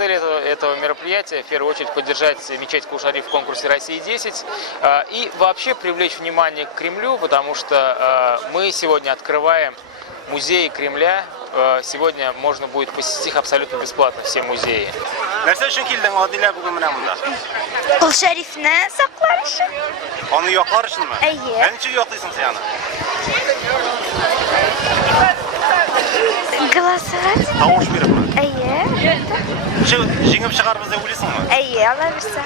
Цель этого мероприятия в первую очередь поддержать мечеть Кул-Шариф в конкурсе «Россия-10» и вообще привлечь внимание к Кремлю, потому что мы сегодня открываем музеи Кремля. Сегодня можно будет посетить их абсолютно бесплатно, все музеи. Кул-Шарифni saqlash uchun. Onu yo'qlar uchunmi? Qancha yo'qlaysan sen? Голосовать? Tovush beribman. Shu jingib chiqarmiz deb o'ylaysizmi? Olaversa.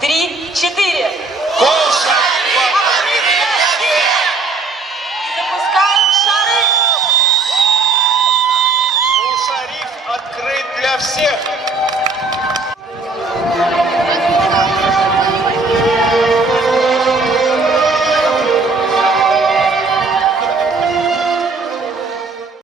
Три, четыре. Запускаем шары. Кул-Шариф открыт для всех.